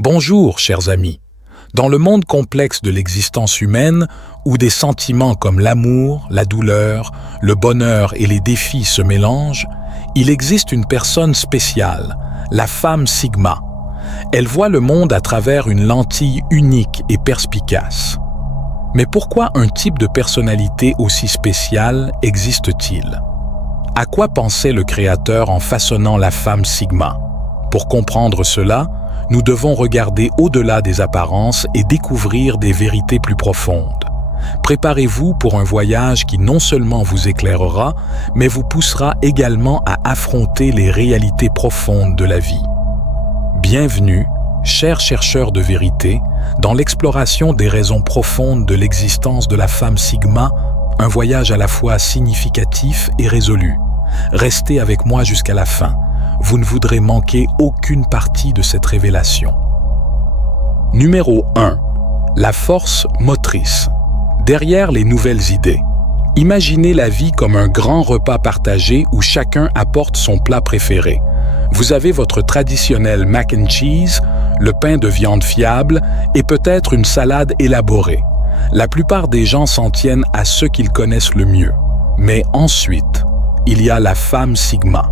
Bonjour, chers amis. Dans le monde complexe de l'existence humaine, où des sentiments comme l'amour, la douleur, le bonheur et les défis se mélangent, il existe une personne spéciale, la femme Sigma. Elle voit le monde à travers une lentille unique et perspicace. Mais pourquoi un type de personnalité aussi spéciale existe-t-il? À quoi pensait le Créateur en façonnant la femme Sigma? Pour comprendre cela, nous devons regarder au-delà des apparences et découvrir des vérités plus profondes. Préparez-vous pour un voyage qui non seulement vous éclairera, mais vous poussera également à affronter les réalités profondes de la vie. Bienvenue, chers chercheurs de vérité, dans l'exploration des raisons profondes de l'existence de la femme Sigma, un voyage à la fois significatif et résolu. Restez avec moi jusqu'à la fin. Vous ne voudrez manquer aucune partie de cette révélation. Numéro 1. La force motrice. Derrière les nouvelles idées. Imaginez la vie comme un grand repas partagé où chacun apporte son plat préféré. Vous avez votre traditionnel mac and cheese, le pain de viande fiable et peut-être une salade élaborée. La plupart des gens s'en tiennent à ceux qu'ils connaissent le mieux. Mais ensuite, il y a la femme Sigma.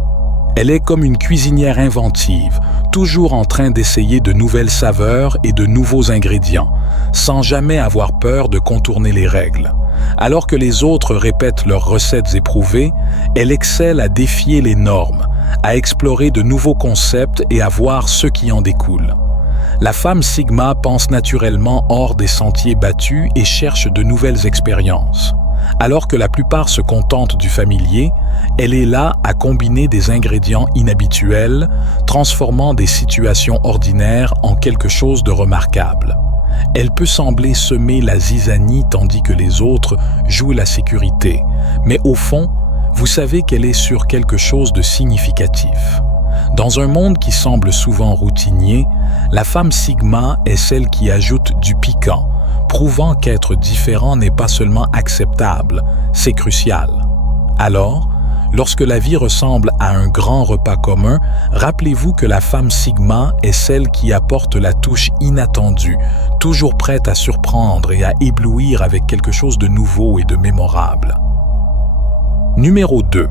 Elle est comme une cuisinière inventive, toujours en train d'essayer de nouvelles saveurs et de nouveaux ingrédients, sans jamais avoir peur de contourner les règles. Alors que les autres répètent leurs recettes éprouvées, elle excelle à défier les normes, à explorer de nouveaux concepts et à voir ce qui en découle. La femme Sigma pense naturellement hors des sentiers battus et cherche de nouvelles expériences. Alors que la plupart se contentent du familier, elle est là à combiner des ingrédients inhabituels, transformant des situations ordinaires en quelque chose de remarquable. Elle peut sembler semer la zizanie tandis que les autres jouent la sécurité, mais au fond, vous savez qu'elle est sur quelque chose de significatif. Dans un monde qui semble souvent routinier, la femme Sigma est celle qui ajoute du piquant, prouvant qu'être différent n'est pas seulement acceptable, c'est crucial. Alors, lorsque la vie ressemble à un grand repas commun, rappelez-vous que la femme Sigma est celle qui apporte la touche inattendue, toujours prête à surprendre et à éblouir avec quelque chose de nouveau et de mémorable. Numéro 2.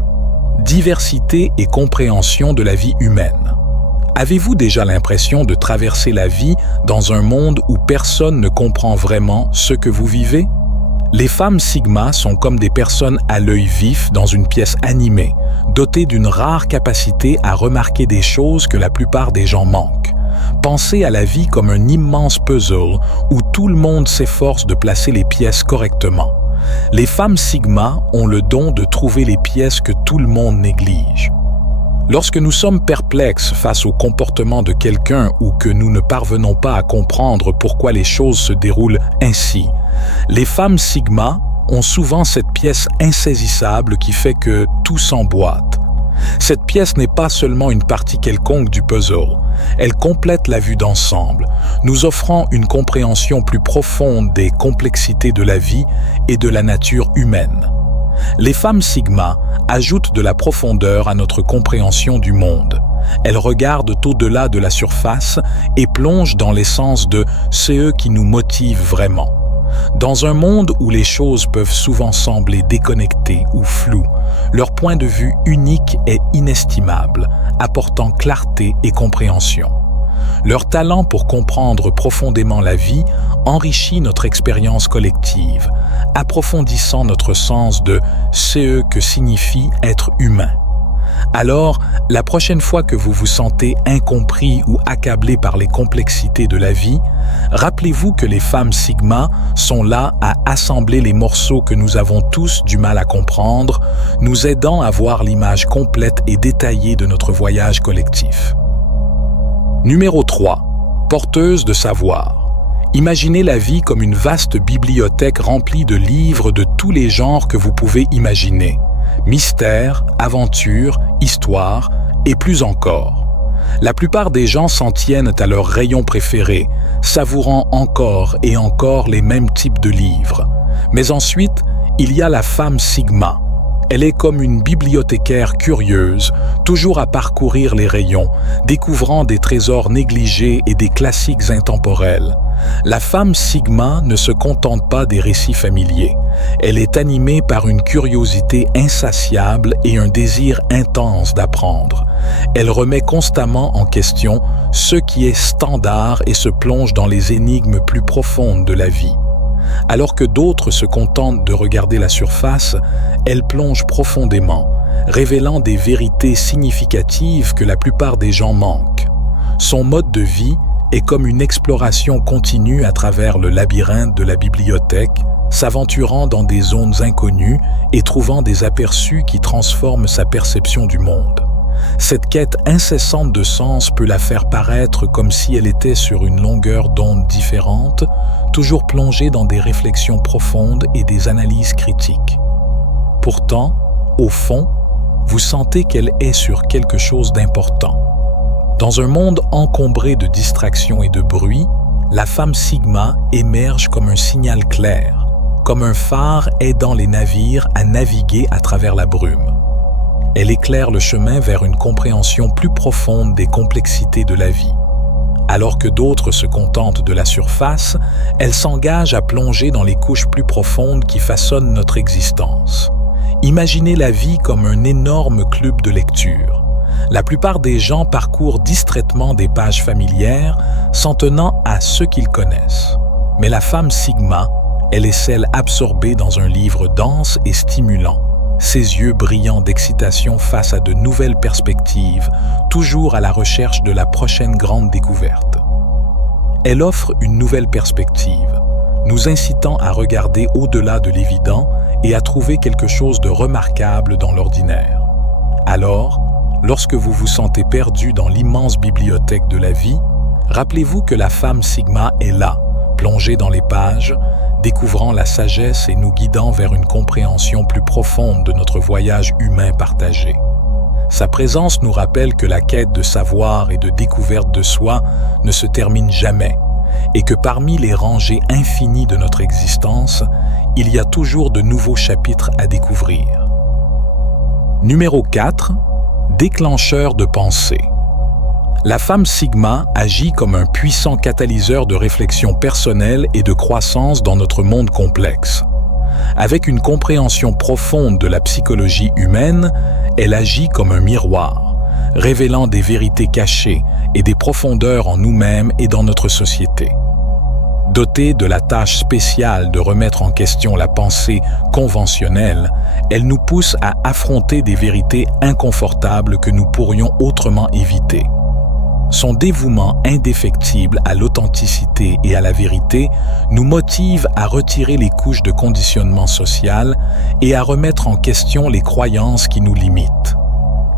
Diversité et compréhension de la vie humaine. Avez-vous déjà l'impression de traverser la vie dans un monde où personne ne comprend vraiment ce que vous vivez? Les femmes Sigma sont comme des personnes à l'œil vif dans une pièce animée, dotées d'une rare capacité à remarquer des choses que la plupart des gens manquent. Pensez à la vie comme un immense puzzle où tout le monde s'efforce de placer les pièces correctement. Les femmes Sigma ont le don de trouver les pièces que tout le monde néglige. Lorsque nous sommes perplexes face au comportement de quelqu'un ou que nous ne parvenons pas à comprendre pourquoi les choses se déroulent ainsi, les femmes Sigma ont souvent cette pièce insaisissable qui fait que tout s'emboîte. Cette pièce n'est pas seulement une partie quelconque du puzzle, elle complète la vue d'ensemble, nous offrant une compréhension plus profonde des complexités de la vie et de la nature humaine. Les femmes Sigma ajoutent de la profondeur à notre compréhension du monde. Elles regardent au-delà de la surface et plongent dans l'essence de ce qui nous motive vraiment. Dans un monde où les choses peuvent souvent sembler déconnectées ou floues, leur point de vue unique est inestimable, apportant clarté et compréhension. Leur talent pour comprendre profondément la vie enrichit notre expérience collective, approfondissant notre sens de ce que signifie être humain. Alors, la prochaine fois que vous vous sentez incompris ou accablé par les complexités de la vie, rappelez-vous que les femmes Sigma sont là à assembler les morceaux que nous avons tous du mal à comprendre, nous aidant à voir l'image complète et détaillée de notre voyage collectif. Numéro 3. Porteuse de savoir. Imaginez la vie comme une vaste bibliothèque remplie de livres de tous les genres que vous pouvez imaginer. Mystère, aventure, histoire et plus encore. La plupart des gens s'en tiennent à leur rayon préféré, savourant encore et encore les mêmes types de livres. Mais ensuite, il y a la femme Sigma. Elle est comme une bibliothécaire curieuse, toujours à parcourir les rayons, découvrant des trésors négligés et des classiques intemporels. La femme Sigma ne se contente pas des récits familiers. Elle est animée par une curiosité insatiable et un désir intense d'apprendre. Elle remet constamment en question ce qui est standard et se plonge dans les énigmes plus profondes de la vie. Alors que d'autres se contentent de regarder la surface, elle plonge profondément, révélant des vérités significatives que la plupart des gens manquent. Son mode de vie est comme une exploration continue à travers le labyrinthe de la bibliothèque, s'aventurant dans des zones inconnues et trouvant des aperçus qui transforment sa perception du monde. Cette quête incessante de sens peut la faire paraître comme si elle était sur une longueur d'onde différente, toujours plongée dans des réflexions profondes et des analyses critiques. Pourtant, au fond, vous sentez qu'elle est sur quelque chose d'important. Dans un monde encombré de distractions et de bruit, la femme Sigma émerge comme un signal clair, comme un phare aidant les navires à naviguer à travers la brume. Elle éclaire le chemin vers une compréhension plus profonde des complexités de la vie. Alors que d'autres se contentent de la surface, elle s'engage à plonger dans les couches plus profondes qui façonnent notre existence. Imaginez la vie comme un énorme club de lecture. La plupart des gens parcourent distraitement des pages familières, s'en tenant à ce qu'ils connaissent. Mais la femme Sigma, elle est celle absorbée dans un livre dense et stimulant, ses yeux brillants d'excitation face à de nouvelles perspectives, toujours à la recherche de la prochaine grande découverte. Elle offre une nouvelle perspective, nous incitant à regarder au-delà de l'évident et à trouver quelque chose de remarquable dans l'ordinaire. Alors, lorsque vous vous sentez perdu dans l'immense bibliothèque de la vie, rappelez-vous que la femme Sigma est là, plongée dans les pages, découvrant la sagesse et nous guidant vers une compréhension plus profonde de notre voyage humain partagé. Sa présence nous rappelle que la quête de savoir et de découverte de soi ne se termine jamais et que parmi les rangées infinies de notre existence, il y a toujours de nouveaux chapitres à découvrir. Numéro 4. Déclencheur de pensée. La femme Sigma agit comme un puissant catalyseur de réflexion personnelle et de croissance dans notre monde complexe. Avec une compréhension profonde de la psychologie humaine, elle agit comme un miroir, révélant des vérités cachées et des profondeurs en nous-mêmes et dans notre société. Dotée de la tâche spéciale de remettre en question la pensée conventionnelle, elle nous pousse à affronter des vérités inconfortables que nous pourrions autrement éviter. Son dévouement indéfectible à l'authenticité et à la vérité nous motive à retirer les couches de conditionnement social et à remettre en question les croyances qui nous limitent.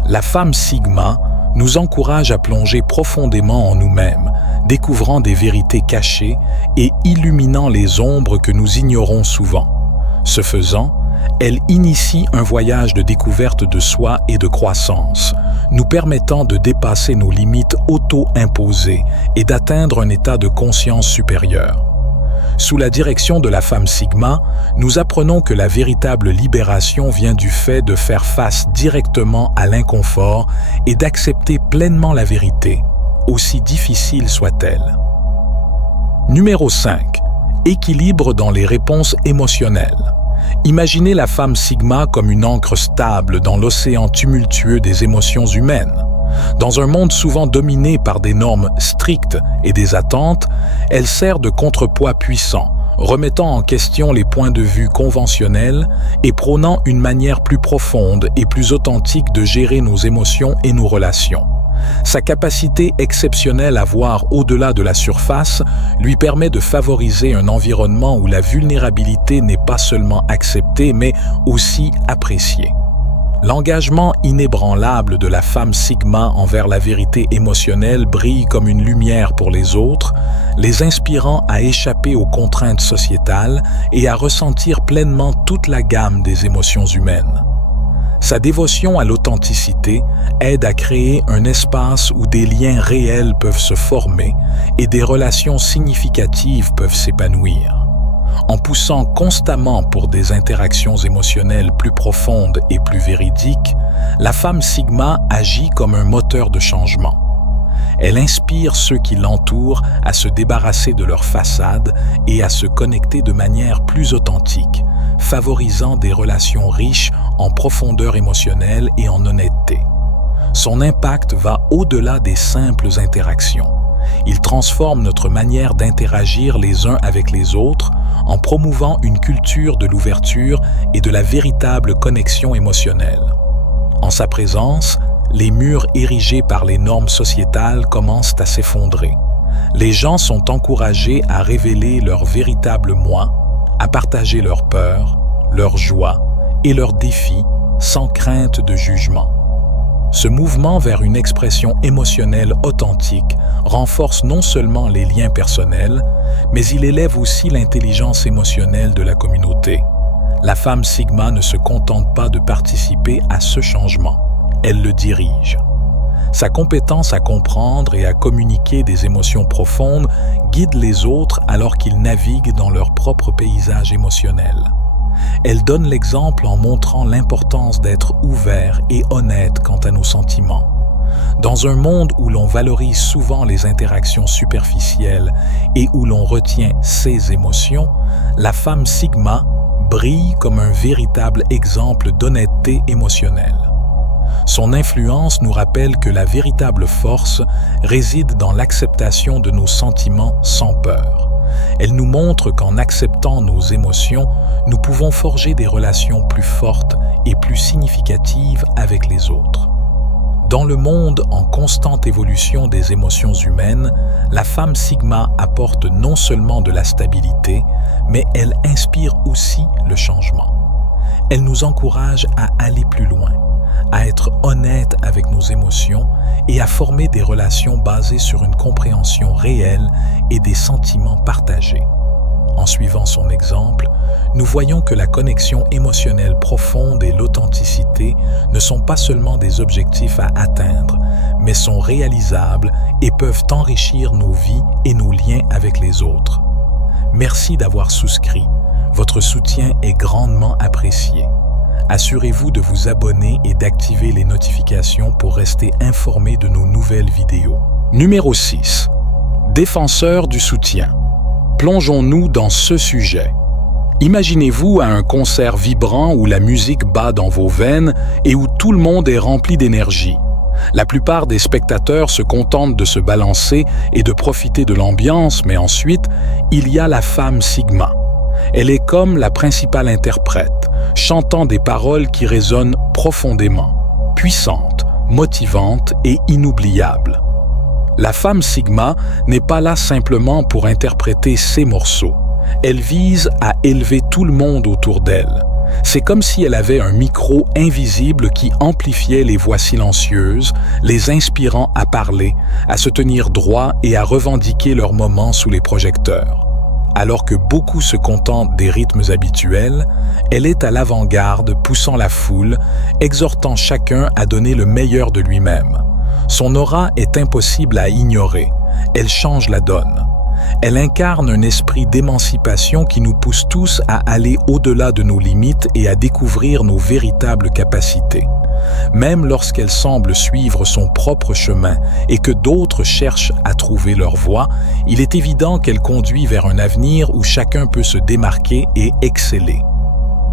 La femme Sigma nous encourage à plonger profondément en nous-mêmes, découvrant des vérités cachées et illuminant les ombres que nous ignorons souvent. Ce faisant, elle initie un voyage de découverte de soi et de croissance, nous permettant de dépasser nos limites auto-imposées et d'atteindre un état de conscience supérieur. Sous la direction de la femme Sigma, nous apprenons que la véritable libération vient du fait de faire face directement à l'inconfort et d'accepter pleinement la vérité, aussi difficile soit-elle. Numéro 5. Équilibre dans les réponses émotionnelles. Imaginez la femme Sigma comme une ancre stable dans l'océan tumultueux des émotions humaines. Dans un monde souvent dominé par des normes strictes et des attentes, elle sert de contrepoids puissant, remettant en question les points de vue conventionnels et prônant une manière plus profonde et plus authentique de gérer nos émotions et nos relations. Sa capacité exceptionnelle à voir au-delà de la surface lui permet de favoriser un environnement où la vulnérabilité n'est pas seulement acceptée, mais aussi appréciée. L'engagement inébranlable de la femme Sigma envers la vérité émotionnelle brille comme une lumière pour les autres, les inspirant à échapper aux contraintes sociétales et à ressentir pleinement toute la gamme des émotions humaines. Sa dévotion à l'authenticité aide à créer un espace où des liens réels peuvent se former et des relations significatives peuvent s'épanouir. En poussant constamment pour des interactions émotionnelles plus profondes et plus véridiques, la femme Sigma agit comme un moteur de changement. Elle inspire ceux qui l'entourent à se débarrasser de leur façade et à se connecter de manière plus authentique, favorisant des relations riches en profondeur émotionnelle et en honnêteté. Son impact va au-delà des simples interactions. Il transforme notre manière d'interagir les uns avec les autres en promouvant une culture de l'ouverture et de la véritable connexion émotionnelle. En sa présence, les murs érigés par les normes sociétales commencent à s'effondrer. Les gens sont encouragés à révéler leur véritable moi, à partager leurs peurs, leurs joies et leurs défis sans crainte de jugement. Ce mouvement vers une expression émotionnelle authentique renforce non seulement les liens personnels, mais il élève aussi l'intelligence émotionnelle de la communauté. La femme Sigma ne se contente pas de participer à ce changement, elle le dirige. Sa compétence à comprendre et à communiquer des émotions profondes guide les autres alors qu'ils naviguent dans leur propre paysage émotionnel. Elle donne l'exemple en montrant l'importance d'être ouvert et honnête quant à nos sentiments. Dans un monde où l'on valorise souvent les interactions superficielles et où l'on retient ses émotions, la femme Sigma brille comme un véritable exemple d'honnêteté émotionnelle. Son influence nous rappelle que la véritable force réside dans l'acceptation de nos sentiments sans peur. Elle nous montre qu'en acceptant nos émotions, nous pouvons forger des relations plus fortes et plus significatives avec les autres. Dans le monde en constante évolution des émotions humaines, la femme Sigma apporte non seulement de la stabilité, mais elle inspire aussi le changement. Elle nous encourage à aller plus loin, à être honnête avec nos émotions et à former des relations basées sur une compréhension réelle et des sentiments partagés. En suivant son exemple, nous voyons que la connexion émotionnelle profonde et l'authenticité ne sont pas seulement des objectifs à atteindre, mais sont réalisables et peuvent enrichir nos vies et nos liens avec les autres. Merci d'avoir souscrit. Votre soutien est grandement apprécié. Assurez-vous de vous abonner et d'activer les notifications pour rester informé de nos nouvelles vidéos. Numéro 6. Défenseur du soutien. Plongeons-nous dans ce sujet. Imaginez-vous à un concert vibrant où la musique bat dans vos veines et où tout le monde est rempli d'énergie. La plupart des spectateurs se contentent de se balancer et de profiter de l'ambiance, mais ensuite, il y a la femme Sigma. Elle est comme la principale interprète, chantant des paroles qui résonnent profondément, puissantes, motivantes et inoubliables. La femme Sigma n'est pas là simplement pour interpréter ses morceaux. Elle vise à élever tout le monde autour d'elle. C'est comme si elle avait un micro invisible qui amplifiait les voix silencieuses, les inspirant à parler, à se tenir droit et à revendiquer leurs moments sous les projecteurs. Alors que beaucoup se contentent des rythmes habituels, elle est à l'avant-garde, poussant la foule, exhortant chacun à donner le meilleur de lui-même. Son aura est impossible à ignorer. Elle change la donne. Elle incarne un esprit d'émancipation qui nous pousse tous à aller au-delà de nos limites et à découvrir nos véritables capacités. Même lorsqu'elle semble suivre son propre chemin et que d'autres cherchent à trouver leur voie, il est évident qu'elle conduit vers un avenir où chacun peut se démarquer et exceller.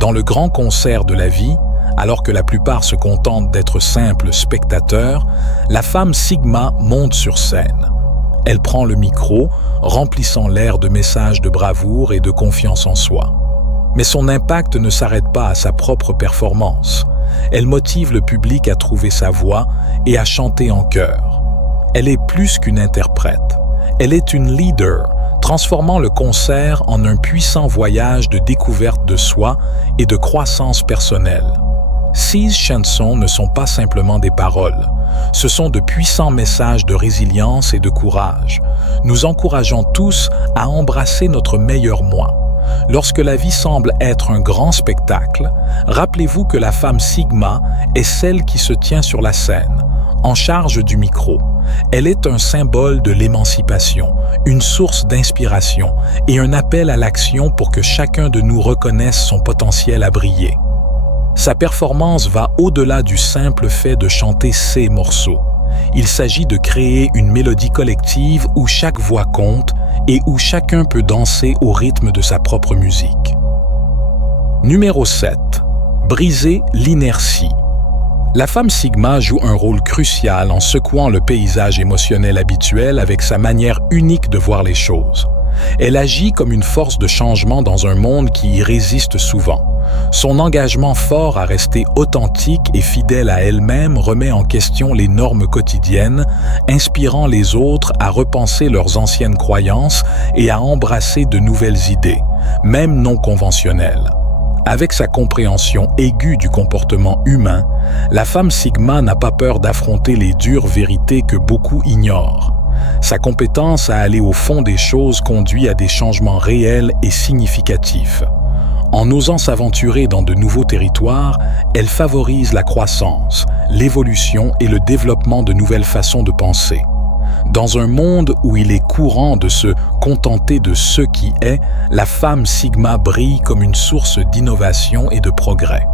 Dans le grand concert de la vie, alors que la plupart se contentent d'être simples spectateurs, la femme Sigma monte sur scène. Elle prend le micro, remplissant l'air de messages de bravoure et de confiance en soi. Mais son impact ne s'arrête pas à sa propre performance. Elle motive le public à trouver sa voix et à chanter en chœur. Elle est plus qu'une interprète. Elle est une leader, transformant le concert en un puissant voyage de découverte de soi et de croissance personnelle. Ces chansons ne sont pas simplement des paroles. Ce sont de puissants messages de résilience et de courage. Nous encourageons tous à embrasser notre meilleur moi. Lorsque la vie semble être un grand spectacle, rappelez-vous que la femme Sigma est celle qui se tient sur la scène, en charge du micro, Elle est un symbole de l'émancipation, une source d'inspiration et un appel à l'action pour que chacun de nous reconnaisse son potentiel à briller. Sa performance va au-delà du simple fait de chanter ses morceaux. Il s'agit de créer une mélodie collective où chaque voix compte et où chacun peut danser au rythme de sa propre musique. Numéro 7. Briser l'inertie. La femme Sigma joue un rôle crucial en secouant le paysage émotionnel habituel avec sa manière unique de voir les choses. Elle agit comme une force de changement dans un monde qui y résiste souvent. Son engagement fort à rester authentique et fidèle à elle-même remet en question les normes quotidiennes, inspirant les autres à repenser leurs anciennes croyances et à embrasser de nouvelles idées, même non conventionnelles. Avec sa compréhension aiguë du comportement humain, la femme Sigma n'a pas peur d'affronter les dures vérités que beaucoup ignorent. Sa compétence à aller au fond des choses conduit à des changements réels et significatifs. En osant s'aventurer dans de nouveaux territoires, elle favorise la croissance, l'évolution et le développement de nouvelles façons de penser. Dans un monde où il est courant de se contenter de ce qui est, la femme Sigma brille comme une source d'innovation et de progrès.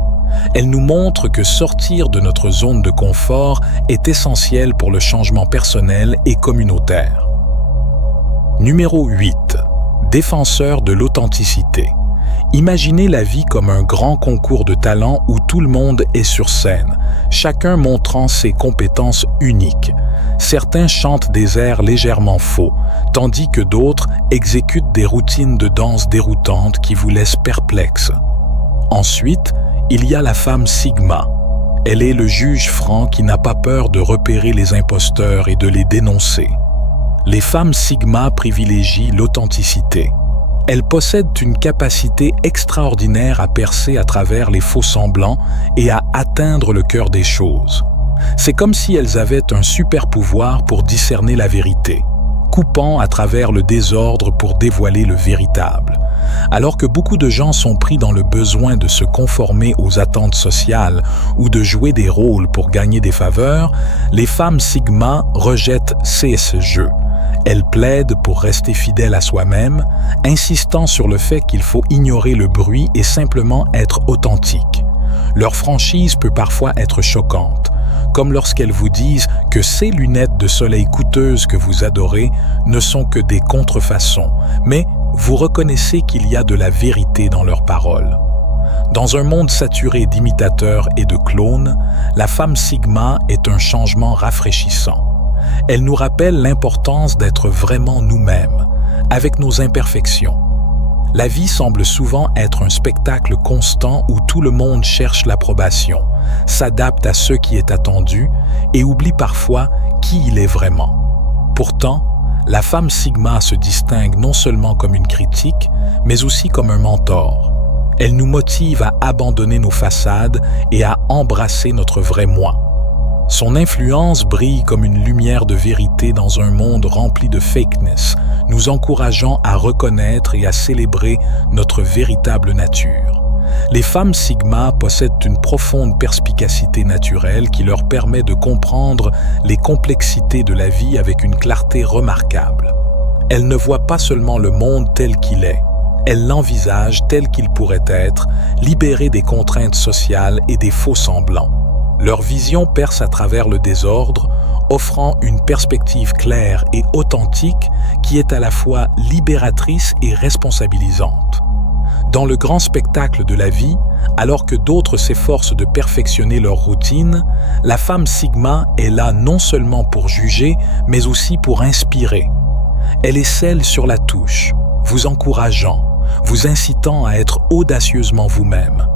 Elle nous montre que sortir de notre zone de confort est essentiel pour le changement personnel et communautaire. Numéro 8. Défenseur de l'authenticité. Imaginez la vie comme un grand concours de talent où tout le monde est sur scène, chacun montrant ses compétences uniques. Certains chantent des airs légèrement faux, tandis que d'autres exécutent des routines de danse déroutantes qui vous laissent perplexes. Ensuite, il y a la femme Sigma. Elle est le juge franc qui n'a pas peur de repérer les imposteurs et de les dénoncer. Les femmes Sigma privilégient l'authenticité. Elles possèdent une capacité extraordinaire à percer à travers les faux-semblants et à atteindre le cœur des choses. C'est comme si elles avaient un super pouvoir pour discerner la vérité, coupant à travers le désordre pour dévoiler le véritable. Alors que beaucoup de gens sont pris dans le besoin de se conformer aux attentes sociales ou de jouer des rôles pour gagner des faveurs, les femmes Sigma rejettent ces jeux. Elles plaident pour rester fidèles à soi-même, insistant sur le fait qu'il faut ignorer le bruit et simplement être authentique. Leur franchise peut parfois être choquante, comme lorsqu'elles vous disent que ces lunettes de soleil coûteuses que vous adorez ne sont que des contrefaçons, mais vous reconnaissez qu'il y a de la vérité dans leurs paroles. Dans un monde saturé d'imitateurs et de clones, la femme Sigma est un changement rafraîchissant. Elle nous rappelle l'importance d'être vraiment nous-mêmes, avec nos imperfections. La vie semble souvent être un spectacle constant où tout le monde cherche l'approbation, s'adapte à ce qui est attendu et oublie parfois qui il est vraiment. Pourtant, la femme Sigma se distingue non seulement comme une critique, mais aussi comme un mentor. Elle nous motive à abandonner nos façades et à embrasser notre vrai moi. Son influence brille comme une lumière de vérité dans un monde rempli de fakeness, nous encourageant à reconnaître et à célébrer notre véritable nature. Les femmes Sigma possèdent une profonde perspicacité naturelle qui leur permet de comprendre les complexités de la vie avec une clarté remarquable. Elles ne voient pas seulement le monde tel qu'il est, elles l'envisagent tel qu'il pourrait être, libéré des contraintes sociales et des faux-semblants. Leur vision perce à travers le désordre, offrant une perspective claire et authentique qui est à la fois libératrice et responsabilisante. Dans le grand spectacle de la vie, alors que d'autres s'efforcent de perfectionner leur routine, la femme Sigma est là non seulement pour juger, mais aussi pour inspirer. Elle est celle sur la touche, vous encourageant, vous incitant à être audacieusement vous-même.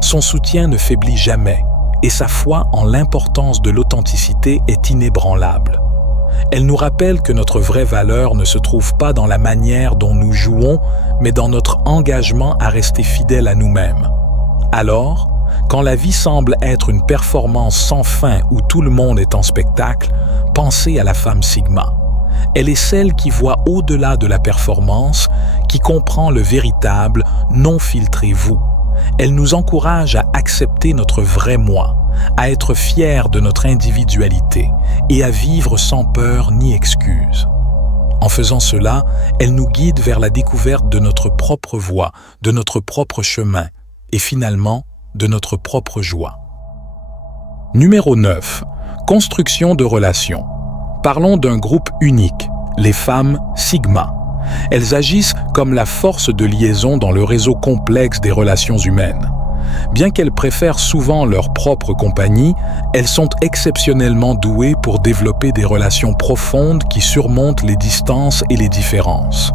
Son soutien ne faiblit jamais, et sa foi en l'importance de l'authenticité est inébranlable. Elle nous rappelle que notre vraie valeur ne se trouve pas dans la manière dont nous jouons, mais dans notre engagement à rester fidèle à nous-mêmes. Alors, quand la vie semble être une performance sans fin où tout le monde est en spectacle, pensez à la femme Sigma. Elle est celle qui voit au-delà de la performance, qui comprend le véritable, non filtré vous. Elle nous encourage à accepter notre vrai moi, à être fiers de notre individualité et à vivre sans peur ni excuse. En faisant cela, elle nous guide vers la découverte de notre propre voie, de notre propre chemin et finalement de notre propre joie. Numéro 9. Construction de relations. Parlons d'un groupe unique, les femmes Sigma. Elles agissent comme la force de liaison dans le réseau complexe des relations humaines. Bien qu'elles préfèrent souvent leur propre compagnie, elles sont exceptionnellement douées pour développer des relations profondes qui surmontent les distances et les différences.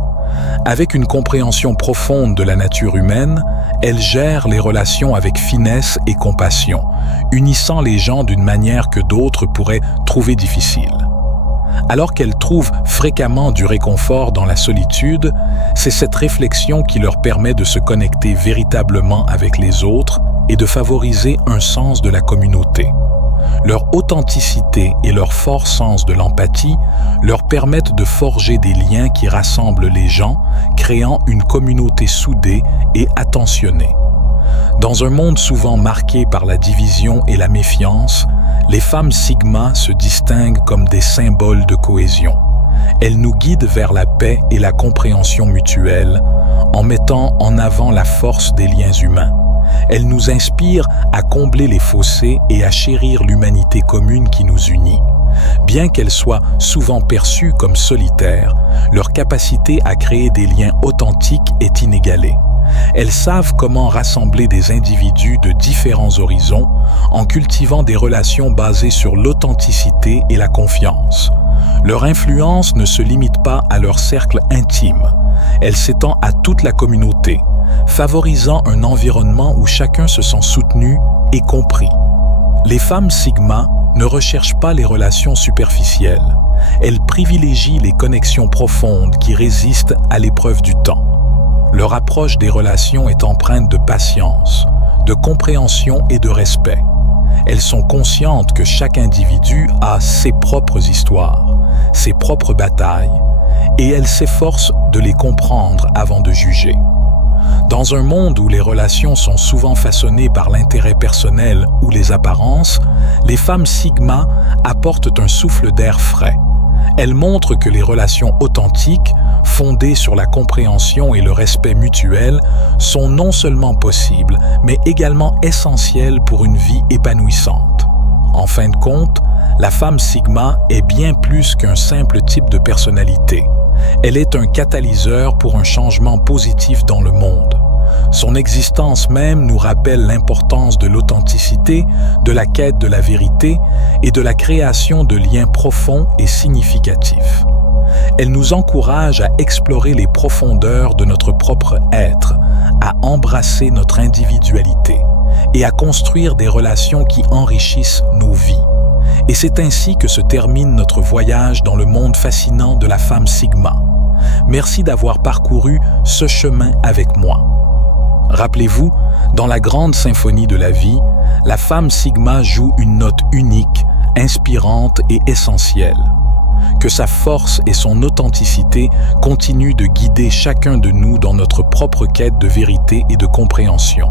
Avec une compréhension profonde de la nature humaine, elles gèrent les relations avec finesse et compassion, unissant les gens d'une manière que d'autres pourraient trouver difficile. Alors qu'elles trouvent fréquemment du réconfort dans la solitude, c'est cette réflexion qui leur permet de se connecter véritablement avec les autres et de favoriser un sens de la communauté. Leur authenticité et leur fort sens de l'empathie leur permettent de forger des liens qui rassemblent les gens, créant une communauté soudée et attentionnée. Dans un monde souvent marqué par la division et la méfiance, les femmes Sigma se distinguent comme des symboles de cohésion. Elles nous guident vers la paix et la compréhension mutuelle en mettant en avant la force des liens humains. Elles nous inspirent à combler les fossés et à chérir l'humanité commune qui nous unit. Bien qu'elles soient souvent perçues comme solitaires, leur capacité à créer des liens authentiques est inégalée. Elles savent comment rassembler des individus de différents horizons en cultivant des relations basées sur l'authenticité et la confiance. Leur influence ne se limite pas à leur cercle intime. Elle s'étend à toute la communauté, favorisant un environnement où chacun se sent soutenu et compris. Les femmes Sigma ne recherchent pas les relations superficielles. Elles privilégient les connexions profondes qui résistent à l'épreuve du temps. Leur approche des relations est empreinte de patience, de compréhension et de respect. Elles sont conscientes que chaque individu a ses propres histoires, ses propres batailles, et elles s'efforcent de les comprendre avant de juger. Dans un monde où les relations sont souvent façonnées par l'intérêt personnel ou les apparences, les femmes Sigma apportent un souffle d'air frais. Elles montrent que les relations authentiques, fondées sur la compréhension et le respect mutuel, sont non seulement possibles, mais également essentielles pour une vie épanouissante. En fin de compte, la femme Sigma est bien plus qu'un simple type de personnalité. Elle est un catalyseur pour un changement positif dans le monde. Son existence même nous rappelle l'importance de l'authenticité, de la quête de la vérité et de la création de liens profonds et significatifs. Elle nous encourage à explorer les profondeurs de notre propre être, à embrasser notre individualité et à construire des relations qui enrichissent nos vies. Et c'est ainsi que se termine notre voyage dans le monde fascinant de la femme Sigma. Merci d'avoir parcouru ce chemin avec moi. Rappelez-vous, dans la grande symphonie de la vie, la femme Sigma joue une note unique, inspirante et essentielle. Que sa force et son authenticité continuent de guider chacun de nous dans notre propre quête de vérité et de compréhension.